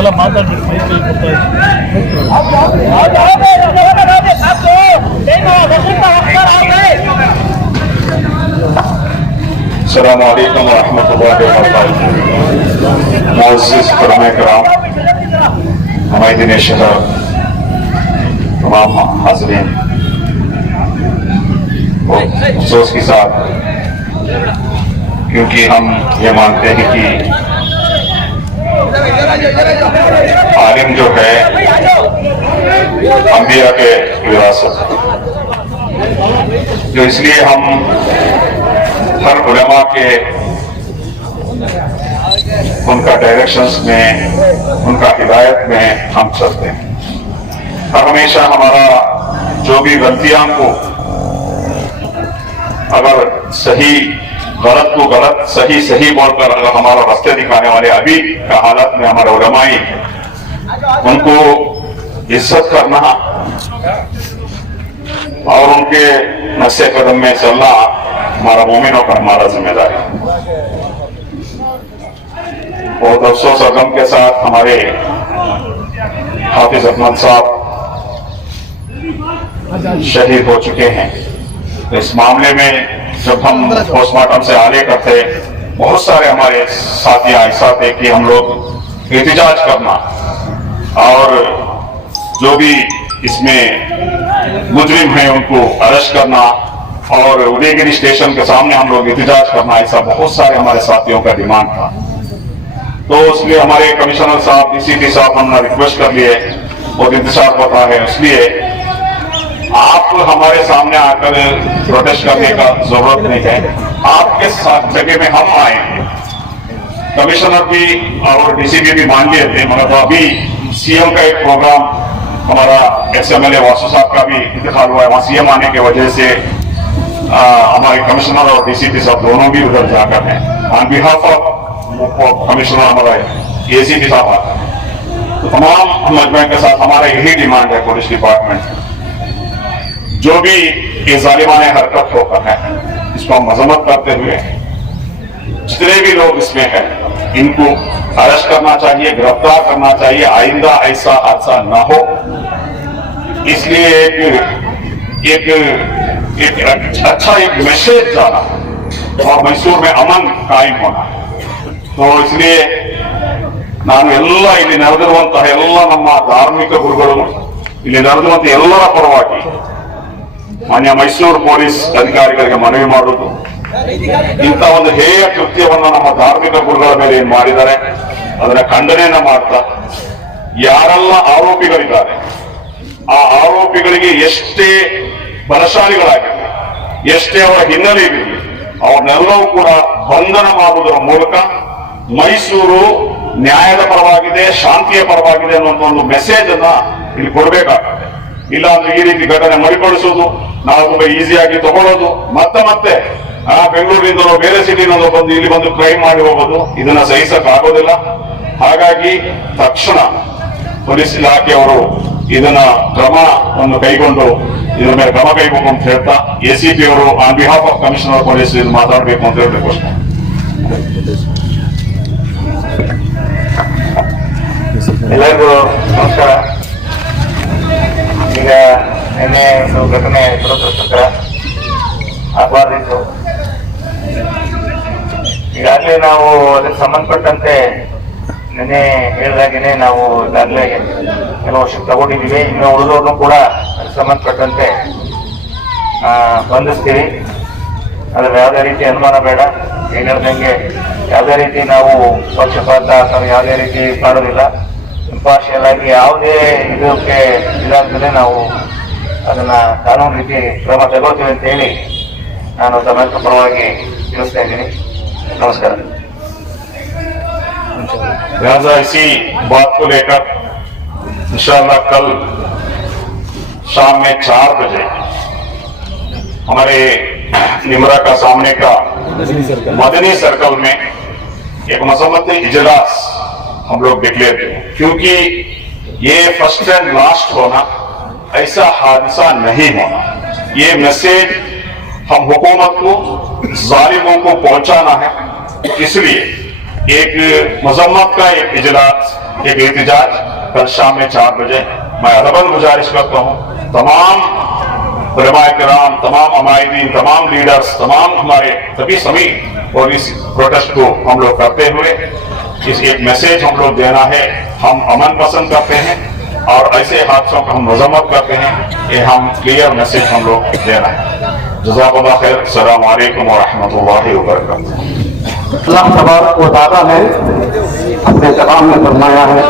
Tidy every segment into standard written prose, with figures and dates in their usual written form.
ಸಲ ಮಾತಾಡಬೇಕು ಮೈಸೂರಿಗೆ अस्सलामु अलैकुम व रहमतुल्लाहि व बरकातुहू। मुअज़्ज़िज़ उलमाए किराम, हमारे शहर, तमाम हाज़रीन, अफसोस के साथ, क्योंकि हम ये मानते हैं कि आलिम जो है अंबिया के विरासत, जो इसलिए हम हर उलमा के उनका डायरेक्शंस में, उनका हिदायत में हम चलते हैं और हमेशा हमारा जो भी गलतियां को अगर सही गलत को गलत, सही सही बोलकर अगर हमारा रास्ते दिखाने वाले अभी का हालत में हमारे उलमाई, उनको इज्जत करना और उनके नस्से कदम में चलना हमारा मोमिनों का हमारा जिम्मेदारी। बहुत अफसोस और गम के साथ हमारे हाफिज अहमद साहब शहीद हो चुके हैं। इस मामले में जब हम पोस्टमार्टम से आगे करते, बहुत सारे हमारे साथी ऐसा थे कि हम लोग एहतिजाज करना और जो भी इसमें मुजरिम हैं उनको अरेस्ट करना और उदयगिरी स्टेशन के सामने हम लोग एहतिजाज करना, ऐसा बहुत सारे हमारे साथियों का डिमांड था। तो इसलिए हमारे कमिश्नर साहब, डीसीपी साहब, हमने रिक्वेस्ट कर लिए, बहुत इंतजार होता है, इसलिए आप हमारे सामने आकर प्रोटेस्ट करने का जरूरत नहीं है। आपके साथ जगह में हम आए, कमिश्नर भी और डीसीपी भी मान लिए थे, मगर तो अभी सीएम का एक प्रोग्राम, हमारा एक्स-एमएलए वासु साहब का भी इंतकाल हुआ है, वहां सीएम आने की वजह से हमारे कमिश्नर और डीसीपी साहब दोनों भी उधर जाकर हैं। ऑन बिहाफ ऑफ कमिश्नर हमारा एसीपी साहब आते हैं। तो तमाम मजमे के साथ हमारा यही डिमांड है पुलिस डिपार्टमेंट, जो भी ये जालिमाने हरकत होकर है इसको हम मजम्मत करते हुए जितने भी लोग इसमें हैं इनको अरेस्ट करना चाहिए, गिरफ्तार करना चाहिए, आइंदा ऐसा हादसा न हो। इसलिए एक अच्छा एक मैसेज जाना और मैसूर में अमन कायम होना। तो इसलिए ನಾನು ಎಲ್ಲ ಇಲ್ಲಿ ನಡೆದಿರುವಂತಹ ಎಲ್ಲ ನಮ್ಮ ಧಾರ್ಮಿಕ ಗುರುಗಳು, ಇಲ್ಲಿ ನಡೆದಿರುವಂತಹ ಎಲ್ಲರ ಪರವಾಗಿ ಮಾನ್ಯ ಮೈಸೂರು ಪೊಲೀಸ್ ಅಧಿಕಾರಿಗಳಿಗೆ ಮನವಿ ಮಾಡುವುದು, ಇಂಥ ಒಂದು ಹೇಯ ಕೃತ್ಯವನ್ನ ನಮ್ಮ ಧಾರ್ಮಿಕ ಗುರುಗಳ ಮೇಲೆ ಏನ್ ಮಾಡಿದ್ದಾರೆ ಅದನ್ನ ಖಂಡನೆಯನ್ನ ಮಾಡ್ತಾ, ಯಾರೆಲ್ಲ ಆರೋಪಿಗಳಿದ್ದಾರೆ ಆ ಆರೋಪಿಗಳಿಗೆ ಎಷ್ಟೇ ಬಲಶಾಲಿಗಳಾಗಿರಲಿ, ಎಷ್ಟೇ ಅವರ ಹಿನ್ನೆಲೆ ಇರಲಿ, ಅವ್ರನ್ನೆಲ್ಲವೂ ಕೂಡ ಬಂಧನ ಮಾಡುವುದರ ಮೂಲಕ ಮೈಸೂರು ನ್ಯಾಯದ ಪರವಾಗಿದೆ, ಶಾಂತಿಯ ಪರವಾಗಿದೆ ಅನ್ನುವಂಥ ಒಂದು ಮೆಸೇಜ್ ಅನ್ನ ಇಲ್ಲಿ ಕೊಡಬೇಕಾಗ್ತದೆ. ಇಲ್ಲ ಅಂದ್ರೆ ಈ ರೀತಿ ಘಟನೆ ಮರುಕಳಿಸೋದು, ನಾವು ತುಂಬಾ ಈಸಿಯಾಗಿ ತಗೊಳ್ಳೋದು, ಮತ್ತೆ ಬೆಂಗಳೂರಿನಿಂದಲೋ ಬೇರೆ ಸಿಟಿನಿಂದಲೋ ಬಂದು ಇಲ್ಲಿ ಬಂದು ಕ್ರೈಮ್ ಮಾಡಿ ಹೋಗೋದು, ಇದನ್ನ ಸಹಿಸಕ್ ಆಗೋದಿಲ್ಲ. ಹಾಗಾಗಿ ತಕ್ಷಣ ಪೊಲೀಸ್ ಇಲಾಖೆಯವರು ಇದನ್ನ ಕ್ರಮವನ್ನು ಕೈಗೊಂಡು ಇದ್ರ ಮೇಲೆ ಕ್ರಮ ಕೈಗೊಂಡು ಅಂತ ಹೇಳ್ತಾ, ಎಸಿಪಿ ಅವರು on behalf of commissioner police ಇದು ಮಾತಾಡಬೇಕು ಅಂತ ಹೇಳಿ ರಿಕ್ವೆಸ್ಟ್ ಮಾಡ್ತೀನಿ. ಎಲ್ಲರಿಗೂ ನಮಸ್ಕಾರ. ಈಗ ನಿನ್ನೆ ಒಂದು ಘಟನೆ ದುರದೃಷ್ಟಕರ ಆಗಬಾರ್ದಿತ್ತು. ಈಗಾಗಲೇ ನಾವು ಅದಕ್ಕೆ ಸಂಬಂಧಪಟ್ಟಂತೆ ನಿನ್ನೆ ಹೇಳಿದಾಗೇನೆ ನಾವು ಈಗಾಗಲೇ ಕೆಲವು ವರ್ಷಕ್ಕೆ ತಗೊಂಡಿದ್ದೀವಿ. ಇನ್ನು ಉಳಿದವ್ರನ್ನು ಕೂಡ ಅದಕ್ಕೆ ಸಂಬಂಧಪಟ್ಟಂತೆ ಬಂಧಿಸ್ತೀವಿ. ಅದ್ರ ಯಾವುದೇ ರೀತಿ ಅನುಮಾನ ಬೇಡ. ಈಗ ಹೇಳ್ದಂಗೆ ಯಾವುದೇ ರೀತಿ ನಾವು ಪಕ್ಷಪಾತ ಅಥವಾ ಯಾವುದೇ ರೀತಿ ಮಾಡೋದಿಲ್ಲ. ಇಂಪಾರ್ಷಿಯಲ್ ಆಗಿ ಯಾವುದೇ ಇದಕ್ಕೆ ಇದಾದ್ಮೇಲೆ ನಾವು ಅದನ್ನ ಕಾನೂನು ರೀತಿ ಕ್ರಮ ತಗೋತೀವಿ ಅಂತ ಹೇಳಿ ನಾನು ತಮ್ಮ ಪರವಾಗಿ ತಿಳಿಸ್ತಾ ಇದ್ದೀನಿ. नमस्कार। लिहाजा इसी बात को लेकर इंशाअल्लाह कल शाम में 4 बजे हमारे निमरा का सामने का मदनी सर्कल में एक मजम्मती इजलास हम लोग डिक्लेयर किए, क्योंकि ये फर्स्ट एंड लास्ट होना, ऐसा हादसा नहीं होना। ये मैसेज हम हुकूमत को, जालिमों को पहुंचाना है। इसलिए एक मजम्मत का एक इजलास एक एहतजाज कल शाम में 4 बजे। मैं अदबन गुजारिश करता हूँ तमाम उलमाए किराम, तमाम अमायदीन, तमाम लीडर्स, तमाम हमारे सभी और इस प्रोटेस्ट को हम लोग करते हुए इस एक मैसेज हम लोग देना है। हम अमन पसंद करते हैं और ऐसे हादसों को हम मजम्मत करते हैं, ये हम क्लियर मैसेज हम लोग देना है। जज़ाकल्लाह खैर। अस्सलामु अलैकुम व रहमतुल्लाहि व बरकातुहू। अल्लाह तबारक व तआला ने अपने कलाम में फरमाया है,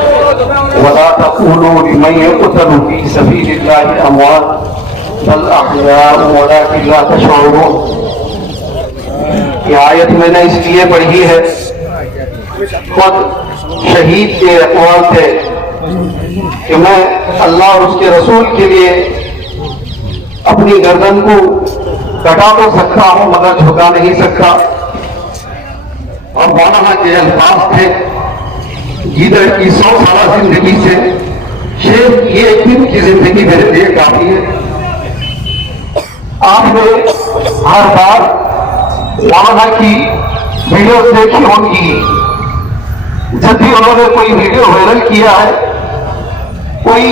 वला तक़ूलू लिमन युक़तलू फी सबीलिल्लाहि अमवात बल अहयाउ वलाकिन ला तशऊरून। ये आयत मैंने इसलिए पढ़ी है, खुद शहीद के अक़वाल थे कि मैं अल्लाह और उसके रसूल के लिए अपनी गर्दन को कटा तो सकता हूं मगर झुका नहीं सकता। और मौलाना के अल्फाज थे गीदड़ की 100 साल जिंदगी से शेर की एक दिन की जिंदगी मेरे लिए काफी है। आपने हर बार मौलाना की वीडियो देखी होगी, जब भी उन्होंने कोई वीडियो वायरल किया है, कोई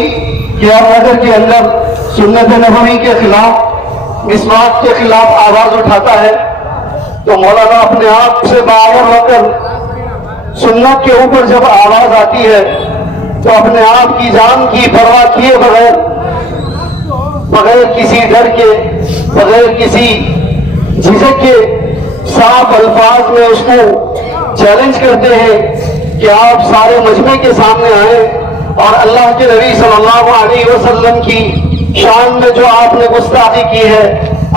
क़यामत के अंदर सुन्नत नबवी के खिलाफ, मिसवाक के खिलाफ आवाज उठाता है, तो मौलाना अपने आप से बावर होकर सुन्नत के ऊपर जब आवाज आती है तो अपने आप की जान की परवाह किए बगैर किसी डर के, बगैर किसी झिझक के साफ अल्फाज में उसको चैलेंज करते हैं कि आप सारे मजमे के सामने आए और अल्लाह के नबी सल्लल्लाहु अलैहि वसल्लम की शान में जो आपने गुस्ताखी की है,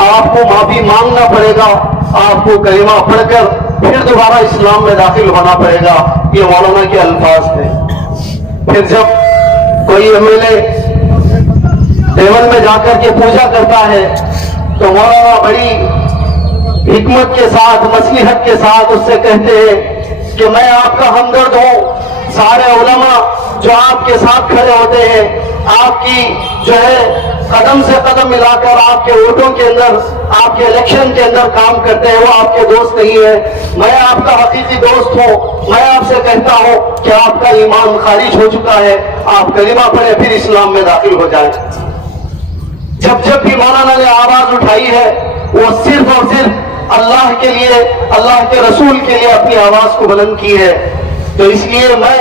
आपको माफी मांगना पड़ेगा, आपको कलिमा पढ़कर फिर दोबारा इस्लाम में दाखिल होना पड़ेगा। ये मौलाना के अल्फाज थे। फिर जब कोई एमएलए देवल में जाकर के पूजा करता है तो मौलाना बड़ी हिकमत के साथ, मसलिहत के साथ उससे कहते हैं कि मैं आपका हमदर्द हूँ। सारे उलमा जो आपके साथ खड़े होते हैं, आपकी जो है कदम से कदम मिलाकर आपके वोटों के अंदर, आपके इलेक्शन के अंदर काम करते हैं, वो आपके दोस्त नहीं है। मैं आपका हकीकी दोस्त हूँ। मैं आपसे कहता हूँ कि आपका ईमान खारिज हो चुका है, आप कलिमा पढ़े फिर इस्लाम में दाखिल हो जाएं। जब जब भी मौलाना ने आवाज उठाई है वो सिर्फ और सिर्फ अल्लाह के लिए, अल्लाह के रसूल के लिए अपनी आवाज को बुलंद की है। तो इसलिए मैं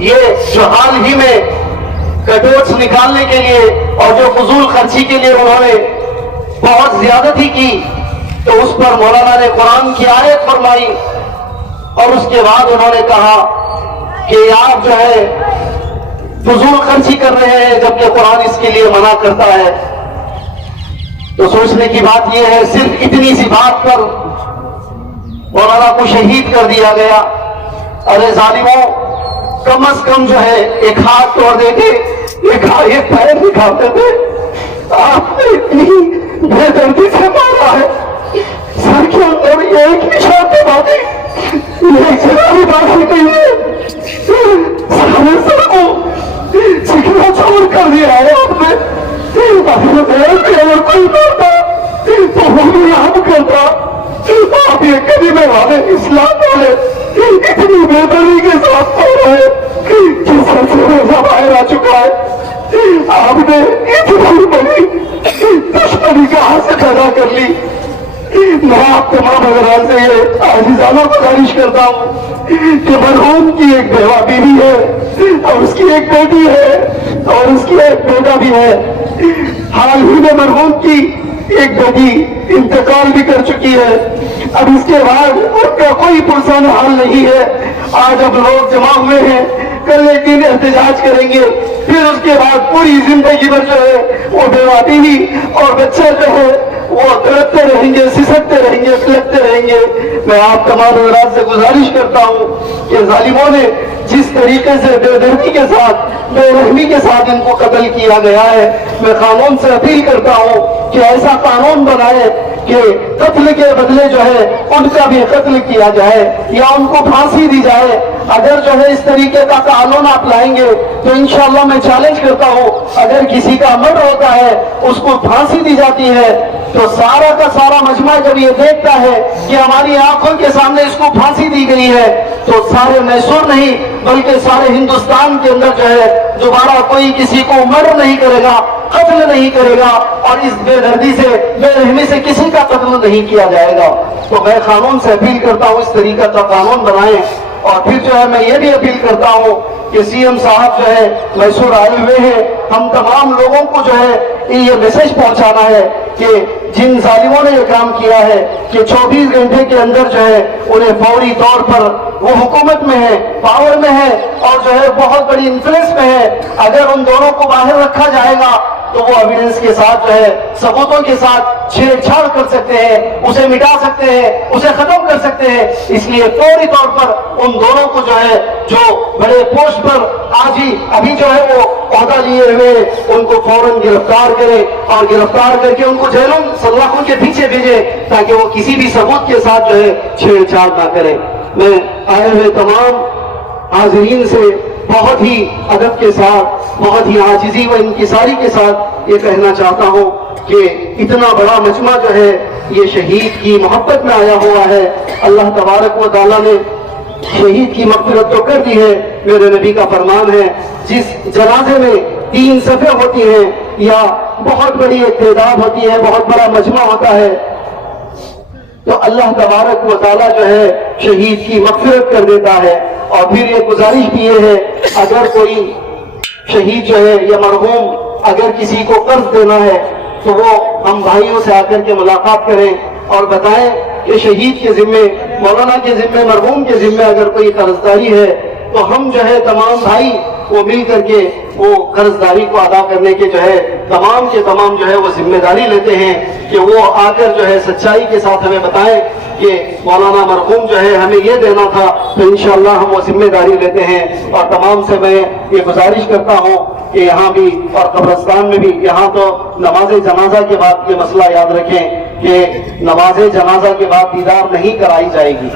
ये जो हाल ही में कटोच निकालने के लिए और जो फजूल खर्ची के लिए उन्होंने बहुत ज्यादती की, तो उस पर मौलाना ने कुरान की आयत फरमाई और उसके बाद उन्होंने कहा कि आप जो है फजूल खर्ची कर रहे हैं जबकि कुरान इसके लिए मना करता है। तो सोचने की बात यह है, सिर्फ इतनी सी बात पर मौलाना को शहीद कर दिया गया। अरे जालिमों, कम अज कम जो है एक हाथ तोड़ देते, एक पैर दिखाते थे। आपने इतनी बेदर्दी से मारा है, सर के अंदर एक निशान दबा दी, एक जगह भी बात नहीं है, सारे सर को चिकना चौर कर दिया है आपने। अगर कोई मारता तो वो भी हम करता। आप ये कभी में वाले इस्लाम वाले इतनी बेदर्दी के साथ पड़ रहे कि सबसे बाहर आ चुका है। आपने इतनी बड़ी दुश्मनी कहां से पैदा कर ली। मैं आप तमाम अगरान से ये आजीजाना गुजारिश करता हूँ कि मरहूम की एक बेवा बीवी है और उसकी एक बेटी है और उसकी एक बेटा भी है। हाल ही में मरहूम की एक बेटी इंतकाल भी कर चुकी है। अब इसके बाद उनका कोई पुरसान हाल नहीं है। आज अब लोग जमा हुए हैं, कल एक दिन एहतजाज करेंगे, फिर उसके बाद पूरी जिंदगी भर जो है वो बेवा बीवी और बच्चे जो है वो तड़पते रहेंगे, सिसकते रहेंगे, फिलकते रहेंगे। मैं आप तमाम हजरात से गुजारिश करता हूँ कि जालिमों ने जिस तरीके से बेदर्दी के साथ, बेरहमी के साथ इनको कत्ल किया गया है, मैं कानून से अपील करता हूँ कि ऐसा कानून बनाए کہ قتل کے بدلے جو ہے ان کا بھی قتل کیا جائے یا ان کو پھانسی دی جائے. اگر جو ہے اس طریقے کا قانون آپ لائیں گے تو انشاءاللہ میں چیلنج کرتا ہوں اگر کسی کا مرڈر ہوتا ہے اس کو پھانسی دی جاتی ہے تو سارا کا سارا مجمع جب یہ دیکھتا ہے کہ ہماری آنکھوں کے سامنے اس کو پھانسی دی گئی ہے تو سارے میسور نہیں بلکہ سارے ہندوستان کے اندر جو ہے دوبارہ کوئی کسی کو مرڈر نہیں کرے گا, قتل نہیں کرے گا اور اس بے دردی سے بے رحمی سے کسی کا قتل نہیں کیا جائے گا. تو میں قانون سے اپیل کرتا ہوں اس طریقہ کا قانون بنائیں. اور پھر جو ہے میں یہ بھی اپیل کرتا ہوں کہ سی ایم صاحب جو ہے میسور آئے ہوئے ہیں, ہم تمام لوگوں کو جو ہے یہ میسج پہنچانا ہے کہ جن ظالموں نے یہ کام کیا ہے کہ 24 گھنٹے کے اندر جو ہے انہیں فوری طور پر, وہ حکومت میں ہے, پاور میں ہے اور جو ہے بہت بڑی انفلوئنس میں ہے, اگر ان دونوں کو باہر رکھا جائے گا تو وہ ایویڈنس کے ساتھ جو ہے ثبوتوں کے ساتھ چھیڑ چھاڑ کر سکتے ہیں, اسے مٹا سکتے ہیں, اسے ختم کر سکتے ہیں. اس لیے فوری طور پر ان دونوں کو جو ہے جو بڑے پوسٹ پر آج ہی ابھی جو ہے وہ عہدہ لیے ہوئے ان کو فوراً گرفتار کرے اور گرفتار کر کے ان کو جیلوں سلاخوں کے پیچھے بھیجے تاکہ وہ کسی بھی ثبوت کے ساتھ جو ہے چھیڑ چھاڑ نہ کرے. میں آئے ہوئے تمام حاضرین سے بہت ہی ادب کے ساتھ, بہت ہی عاجزی و انکساری کے ساتھ یہ کہنا چاہتا ہوں کہ اتنا بڑا مجمع جو ہے یہ شہید کی محبت میں آیا ہوا ہے. اللہ تبارک و تعالیٰ نے شہید کی مغفرت تو کر دی ہے. میرے نبی کا فرمان ہے جس جنازے میں 3 صفیں ہوتی ہیں یا بہت بڑی ایک تعداد ہوتی ہے, بہت بڑا مجمع ہوتا ہے, تو اللہ تبارک و تعالیٰ جو ہے شہید کی مغفرت کر دیتا ہے. اور پھر یہ گزارش بھی یہ ہے اگر کوئی شہید جو ہے یا مرحوم اگر کسی کو قرض دینا ہے تو وہ ہم بھائیوں سے آ کر کے ملاقات کریں اور بتائیں کہ شہید کے ذمے, مولانا کے ذمے, مرحوم کے ذمے اگر کوئی قرض داری ہے تو ہم جو ہے تمام بھائی وہ مل کر کے وہ قرض داری کو ادا کرنے کے جو ہے تمام کے تمام جو ہے وہ ذمہ داری لیتے ہیں کہ وہ آ کر جو ہے سچائی کے ساتھ ہمیں بتائیں کہ مولانا مرحوم جو ہے ہمیں یہ دینا تھا, تو انشاءاللہ ہم وہ ذمہ داری لیتے ہیں. اور تمام سے میں یہ گزارش کرتا ہوں کہ یہاں بھی اور قبرستان میں بھی, یہاں تو نماز جنازہ کے بعد یہ مسئلہ یاد رکھیں کہ نماز جنازہ کے بعد دیدار نہیں کرائی جائے گی,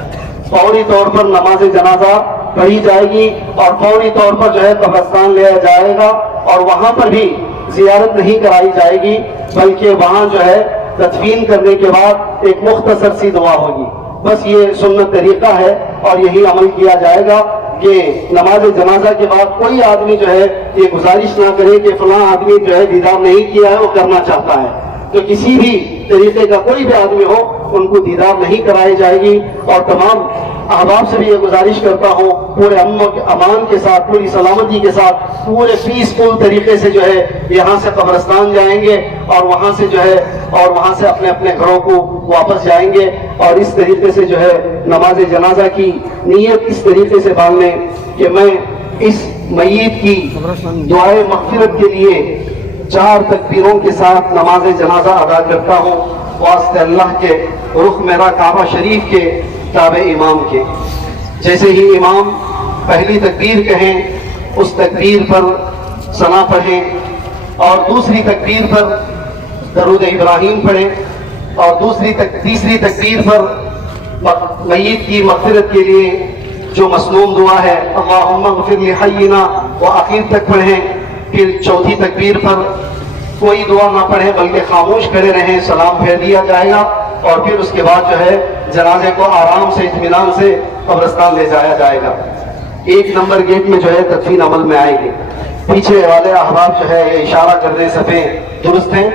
فوری طور پر نماز جنازہ پڑھی جائے گی اور فوری طور پر جو ہے قبرستان لیا جائے گا اور وہاں پر بھی زیارت نہیں کرائی جائے گی بلکہ وہاں جو ہے تدفین کرنے کے بعد ایک مختصر سی دعا ہوگی. بس یہ سنت طریقہ ہے اور یہی عمل کیا جائے گا کہ نماز جنازہ کے بعد کوئی آدمی جو ہے یہ گزارش نہ کرے کہ فلاں آدمی جو ہے دیدار نہیں کیا ہے وہ کرنا چاہتا ہے. تو کسی بھی طریقے کا کوئی بھی آدمی ہو ان کو دیدار نہیں کرائی جائے گی. اور تمام احباب سے بھی یہ گزارش کرتا ہوں پورے امن و امان کے ساتھ, پوری سلامتی کے ساتھ, پورے پیسفل طریقے سے جو ہے یہاں سے قبرستان جائیں گے اور وہاں سے جو ہے اور وہاں سے اپنے اپنے گھروں کو واپس جائیں گے. اور اس طریقے سے جو ہے نماز جنازہ کی نیت اس طریقے سے باندھیں کہ میں اس میت کی دعائے مغفرت کے لیے 4 تکبیروں کے ساتھ نماز جنازہ ادا کرتا ہوں واسطے اللہ کے, رخ میرا کعبہ شریف کے, تابع امام کے. جیسے ہی امام پہلی تکبیر کہیں اس تکبیر پر ثنا پڑھیں اور دوسری تکبیر پر درود ابراہیم پڑھیں اور تیسری تکبیر پر میت کی مغفرت کے لیے جو مسنون دعا ہے اللہم اغفر لحینا وآخر تک پڑھیں. پھر چوتھی تکبیر پر کوئی دعا نہ پڑھیں بلکہ خاموش کھڑے رہیں, سلام پھیر دیا جائے گا اور پھر اس کے بعد جو ہے جنازے کو آرام سے اطمینان سے قبرستان لے جایا جائے گا. 1 نمبر گیٹ میں جو ہے تدفین عمل میں آئے گی. پیچھے والے احباب جو ہے یہ اشارہ کر دیں صفیں درست ہیں.